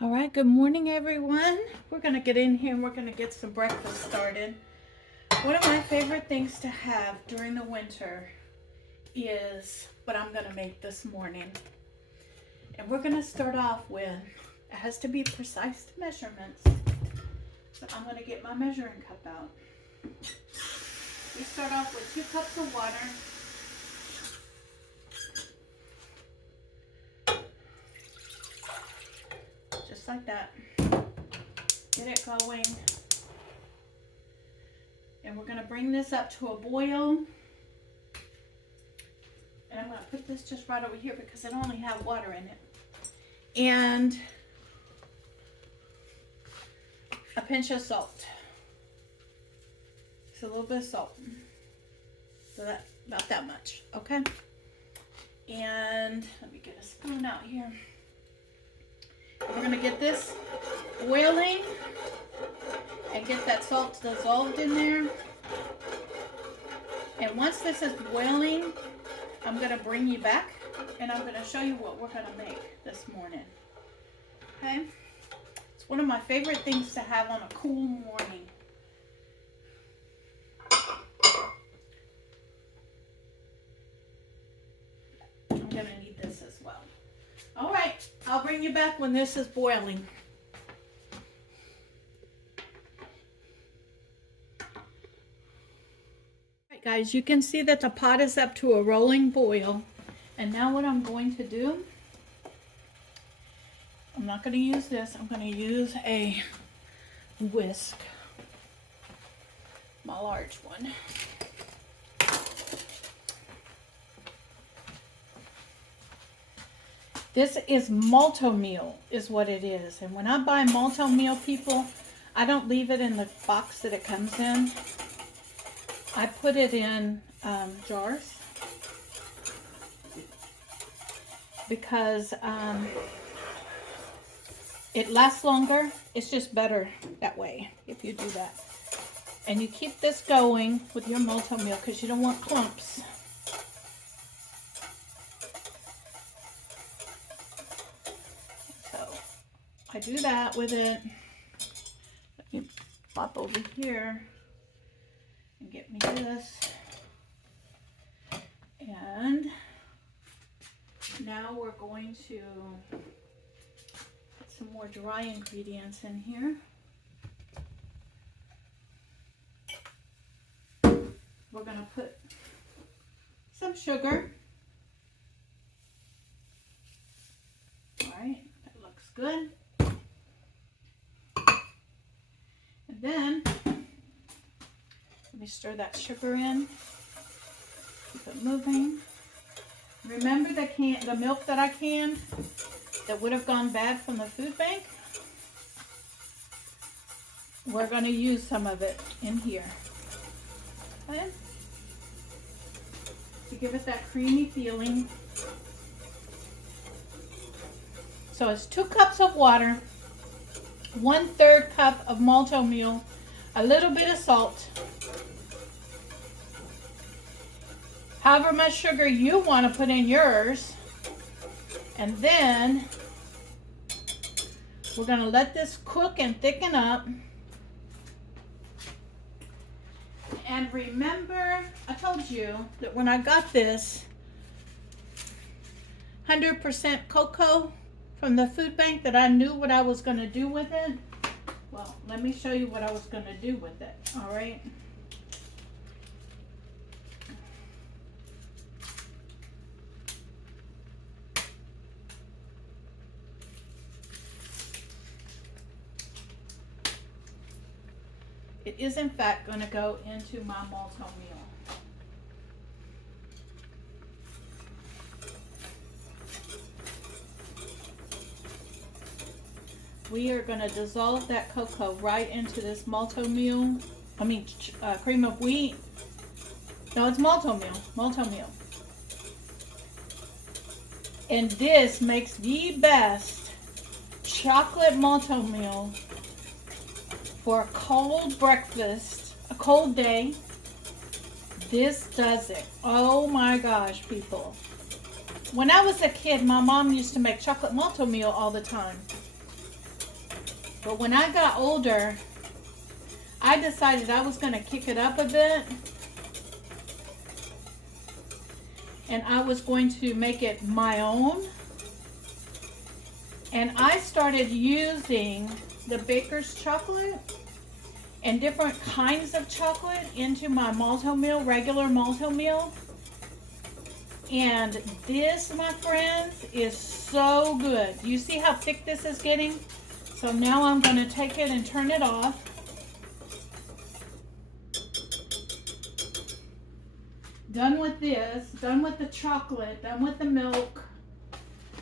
All right, good morning, everyone. We're going to get in here and we're going to get some breakfast started. One of my favorite things to have during the winter is what I'm going to make this morning. And we're going to start off with, it has to be precise measurements. So I'm going to get my measuring cup out. We start off with 2 cups of water. Just like that. Get it going. And we're going to bring this up to a boil. And I'm going to put this just right over here because it only has water in it. And a pinch of salt. Just a little bit of salt. So that about that much, okay? And let me get a spoon out here. We're going to get this boiling and get that salt dissolved in there. And once this is boiling, I'm going to bring you back and I'm going to show you what we're going to make this morning. Okay? It's one of my favorite things to have on a cool morning. I'm going to need this as well. All right, I'll bring you back when this is boiling. Guys, you can see that the pot is up to a rolling boil. And now what I'm going to do, I'm not going to use this. I'm going to use a whisk, my large one. This is Malt O Meal is what it is. And when I buy Malt O Meal, people, I don't leave it in the box that it comes in. I put it in jars because it lasts longer. It's just better that way if you do that. And you keep this going with your Malt O Meal because you don't want clumps. So I do that with it. Let me pop over here. Get me this, and now we're going to put some more dry ingredients in here. We're going to put some sugar. All right, that looks good. And then let me stir that sugar in. Keep it moving. Remember the milk that I canned that would have gone bad from the food bank? We're going to use some of it in here. Okay? To give it that creamy feeling. So it's 2 cups of water, 1/3 cup of Malt O Meal, a little bit of salt, however much sugar you want to put in yours. And then we're going to let this cook and thicken up. And remember, I told you that when I got this 100% cocoa from the food bank that I knew what I was going to do with it. Well, let me show you what I was going to do with it, all right? It is, in fact, going to go into my Malt O Meal. We are going to dissolve that cocoa right into this Malt O Meal. Cream of wheat. No, it's Malt O Meal. Malt O Meal. And this makes the best chocolate Malt O Meal for a cold breakfast, a cold day. This does it. Oh my gosh, people. When I was a kid, my mom used to make chocolate Malt O Meal all the time. But when I got older, I decided I was going to kick it up a bit. And I was going to make it my own. And I started using the baker's chocolate and different kinds of chocolate into my Malt O Meal, regular Malt O Meal. And this, my friends, is so good. You see how thick this is getting? So now I'm going to take it and turn it off. Done with this, done with the chocolate, done with the milk.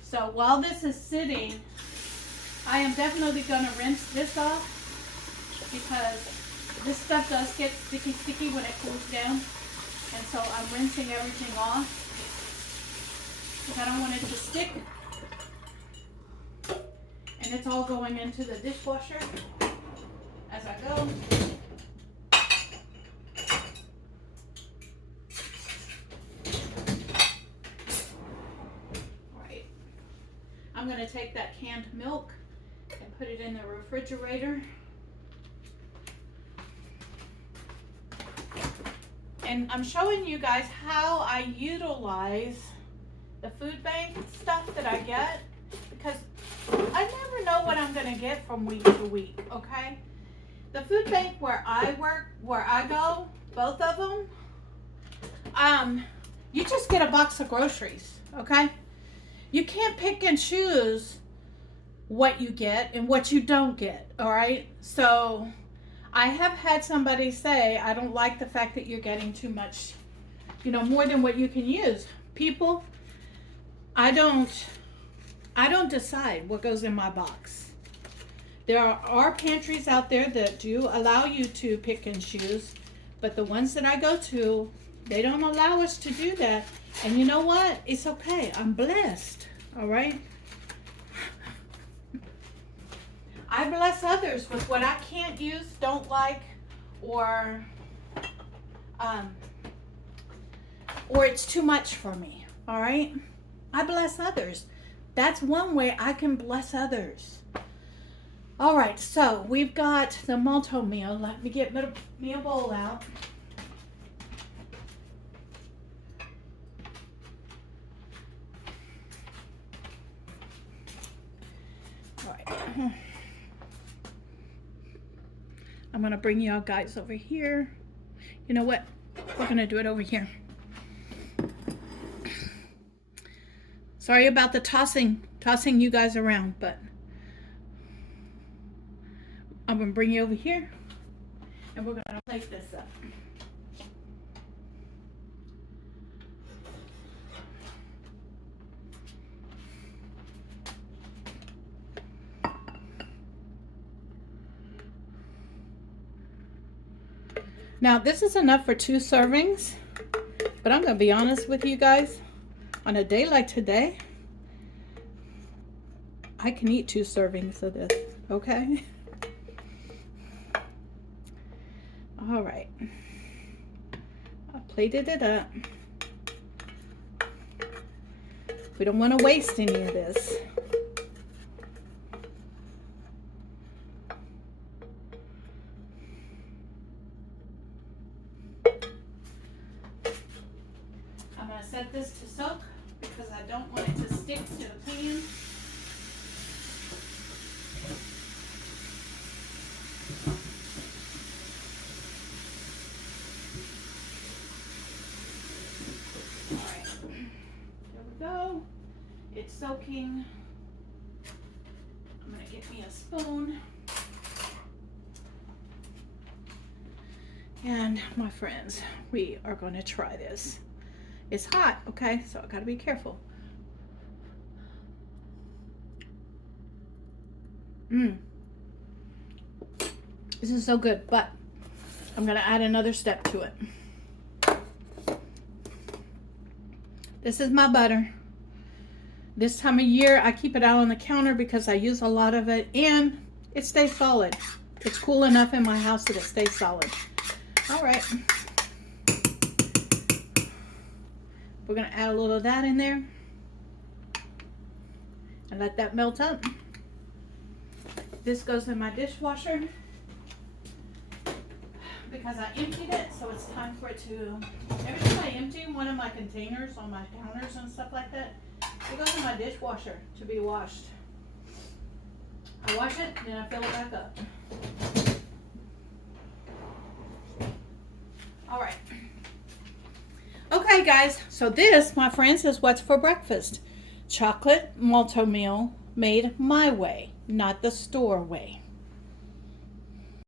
So while this is sitting, I am definitely going to rinse this off because this stuff does get sticky when it cools down. And so I'm rinsing everything off because I don't want it to stick. And it's all going into the dishwasher as I go. I'm going to take that canned milk and put it in the refrigerator. And I'm showing you guys how I utilize the food bank stuff that I get because I never know what I'm going to get from week to week, okay? The food bank where I work, where I go, both of them, you just get a box of groceries, okay? You can't pick and choose what you get and what you don't get, all right? So I have had somebody say, I don't like the fact that you're getting too much, you know, more than what you can use. People, I don't decide what goes in my box. There are pantries out there that do allow you to pick and choose, but the ones that I go to, they don't allow us to do that. And you know what? It's okay. I'm blessed. All right? I bless others with what I can't use, don't like, or it's too much for me. All right? I bless others. That's one way I can bless others. All right, so we've got the Malt O Meal. Let me get me a bowl out. I'm going to bring you all guys over here. You know what? We're going to do it over here. Sorry about the tossing you guys around, but I'm going to bring you over here and we're going to plate this up. Now, this is enough for 2 servings, but I'm going to be honest with you guys. On a day like today, I can eat 2 servings of this, okay? All right. I plated it up. We don't want to waste any of this. Set this to soak because I don't want it to stick to the pan. All right, there we go. It's soaking. I'm going to get me a spoon. And my friends, we are going to try this. It's hot, okay? So I gotta be careful. This is so good, but I'm gonna add another step to it. This is my butter. This time of year, I keep it out on the counter because I use a lot of it and it stays solid. It's cool enough in my house that it stays solid. All right. We're going to add a little of that in there and let that melt up. This goes in my dishwasher because I emptied it, so it's time for it to, every time I empty one of my containers on my counters and stuff like that, it goes in my dishwasher to be washed. I wash it, then I fill it back up. All right. Okay, guys, so this, my friends, is what's for breakfast. Chocolate Malt O Meal made my way, not the store way.